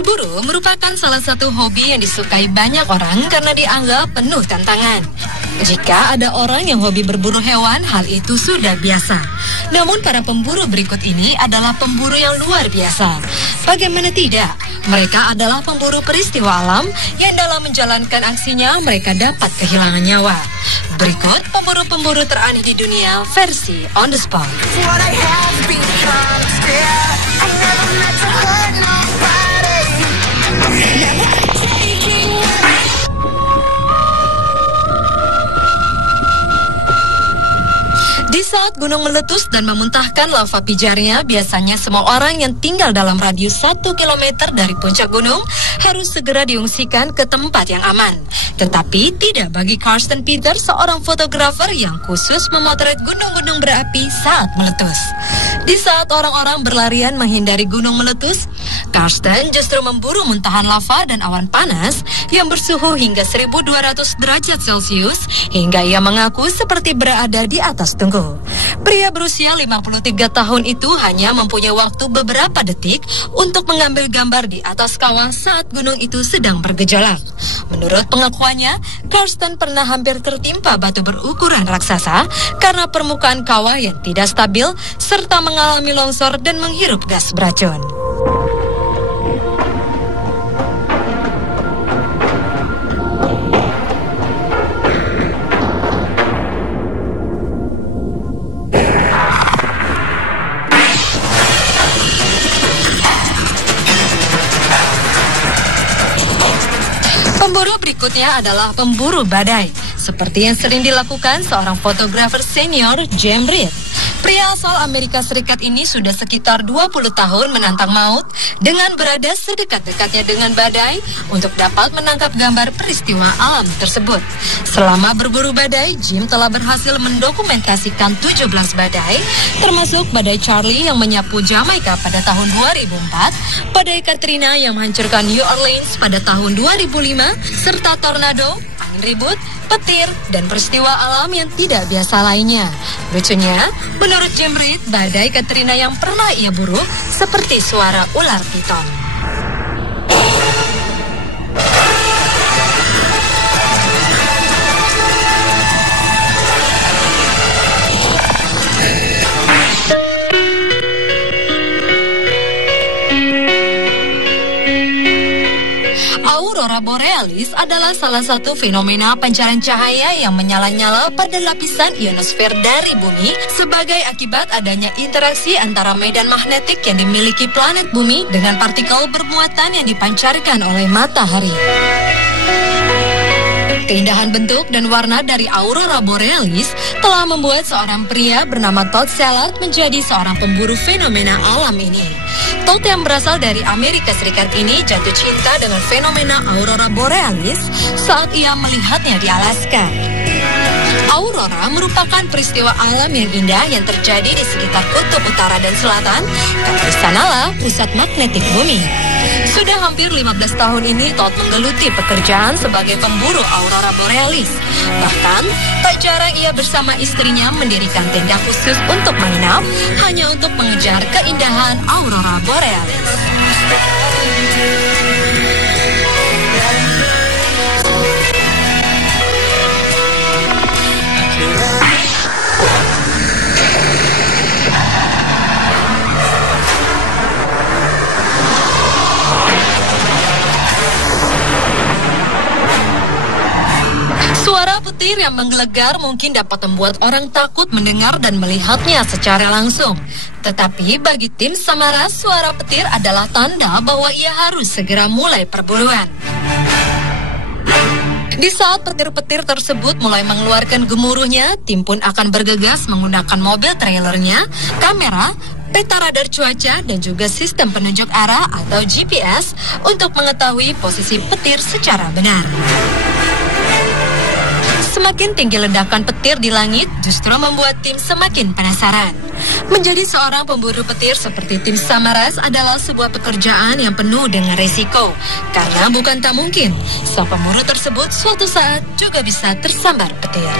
Berburu merupakan salah satu hobi yang disukai banyak orang karena dianggap penuh tantangan. Jika ada orang yang hobi berburu hewan, hal itu sudah biasa. Namun para pemburu berikut ini adalah pemburu yang luar biasa. Bagaimana tidak? Mereka adalah pemburu peristiwa alam yang dalam menjalankan aksinya mereka dapat kehilangan nyawa. Berikut pemburu-pemburu teraneh di dunia versi On The Spot. Di saat gunung meletus dan memuntahkan lava pijarnya, biasanya semua orang yang tinggal dalam radius 1 km dari puncak gunung harus segera diungsikan ke tempat yang aman. Tetapi tidak bagi Karsten Peter, seorang fotografer yang khusus memotret gunung-gunung berapi saat meletus. Di saat orang-orang berlarian menghindari gunung meletus, Karsten justru memburu muntahan lava dan awan panas yang bersuhu hingga 1200 derajat Celcius hingga ia mengaku seperti berada di atas tungku. Pria berusia 53 tahun itu hanya mempunyai waktu beberapa detik untuk mengambil gambar di atas kawah saat gunung itu sedang bergejolak. Menurut pengakuannya, Karsten pernah hampir tertimpa batu berukuran raksasa karena permukaan kawah yang tidak stabil serta mengalami longsor dan menghirup gas beracun. Pemburu berikutnya adalah pemburu badai, seperti yang sering dilakukan seorang fotografer senior, Jim Reed. Pria asal Amerika Serikat ini sudah sekitar 20 tahun menantang maut dengan berada sedekat-dekatnya dengan badai untuk dapat menangkap gambar peristiwa alam tersebut. Selama berburu badai, Jim telah berhasil mendokumentasikan 17 badai, termasuk badai Charlie yang menyapu Jamaika pada tahun 2004, badai Katrina yang menghancurkan New Orleans pada tahun 2005, serta tornado, angin ribut, petir, dan peristiwa alam yang tidak biasa lainnya. Lucunya, menurut Jim Reed, badai Katrina yang pernah ia buru seperti suara ular piton. Aurora Borealis adalah salah satu fenomena pancaran cahaya yang menyala-nyala pada lapisan ionosfer dari bumi sebagai akibat adanya interaksi antara medan magnetik yang dimiliki planet bumi dengan partikel bermuatan yang dipancarkan oleh matahari. Keindahan bentuk dan warna dari Aurora Borealis telah membuat seorang pria bernama Todd Szilard menjadi seorang pemburu fenomena alam ini. Todd yang berasal dari Amerika Serikat ini jatuh cinta dengan fenomena Aurora Borealis saat ia melihatnya di Alaska. Aurora merupakan peristiwa alam yang indah yang terjadi di sekitar kutub utara dan selatan, karena di sanalah pusat magnetik bumi. Sudah hampir 15 tahun ini Todd menggeluti pekerjaan sebagai pemburu Aurora Borealis. Bahkan, tak jarang ia bersama istrinya mendirikan tenda khusus untuk menginap hanya untuk mengejar keindahan Aurora Borealis. Suara petir yang menggelegar mungkin dapat membuat orang takut mendengar dan melihatnya secara langsung. Tetapi bagi tim Samaras, suara petir adalah tanda bahwa ia harus segera mulai perburuan. Di saat petir-petir tersebut mulai mengeluarkan gemuruhnya, tim pun akan bergegas menggunakan mobil trailernya, kamera, peta radar cuaca, dan juga sistem penunjuk arah atau GPS untuk mengetahui posisi petir secara benar. Semakin tinggi ledakan petir di langit justru membuat tim semakin penasaran. Menjadi seorang pemburu petir seperti tim Samaras adalah sebuah pekerjaan yang penuh dengan resiko. Karena bukan tak mungkin, sang pemburu tersebut suatu saat juga bisa tersambar petir.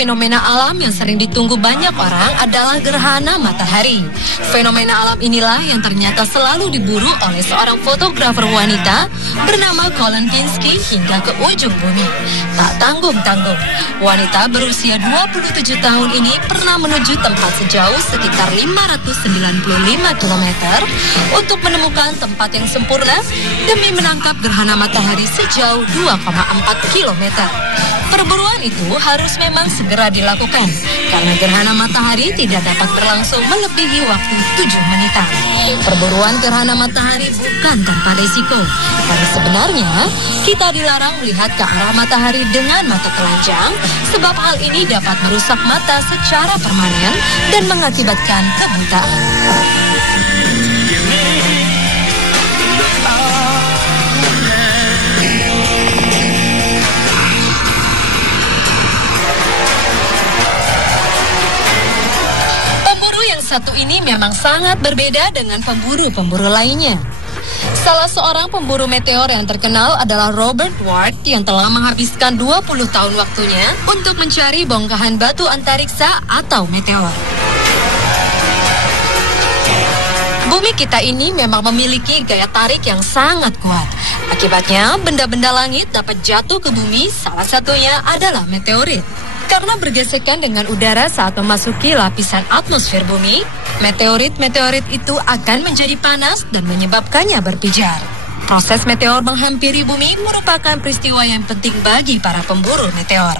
fenomena alam yang sering ditunggu banyak orang adalah gerhana matahari. Fenomena alam inilah yang ternyata selalu diburu oleh seorang fotografer wanita bernama Colin Pinsky hingga ke ujung bumi. Tak tanggung-tanggung, wanita berusia 27 tahun ini pernah menuju tempat sejauh sekitar 595 km untuk menemukan tempat yang sempurna demi menangkap gerhana matahari sejauh 2,4 km. Perburuan itu harus memang segera dilakukan karena gerhana matahari tidak dapat berlangsung melebihi waktu 7 menitan. Perburuan gerhana matahari bukan tanpa risiko, karena sebenarnya kita dilarang melihat ke arah matahari dengan mata telanjang sebab hal ini dapat merusak mata secara permanen dan mengakibatkan kebutaan. Satu ini memang sangat berbeda dengan pemburu-pemburu lainnya. Salah seorang pemburu meteor yang terkenal adalah Robert Ward yang telah menghabiskan 20 tahun waktunya untuk mencari bongkahan batu antariksa atau meteor. Bumi kita ini memang memiliki gaya tarik yang sangat kuat. Akibatnya, benda-benda langit dapat jatuh ke bumi, salah satunya adalah meteorit. Karena bergesekan dengan udara saat memasuki lapisan atmosfer bumi, meteorit-meteorit itu akan menjadi panas dan menyebabkannya berpijar. Proses meteor menghampiri bumi merupakan peristiwa yang penting bagi para pemburu meteor.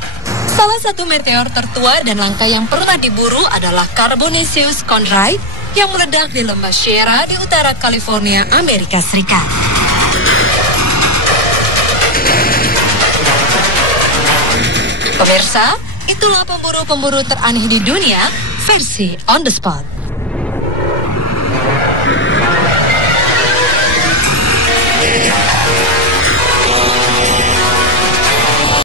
Salah satu meteor tertua dan langka yang pernah diburu adalah Carbonaceous chondrite yang meledak di lembah Sierra di utara California, Amerika Serikat. Pemirsa, itulah pemburu-pemburu teraneh di dunia versi On The Spot.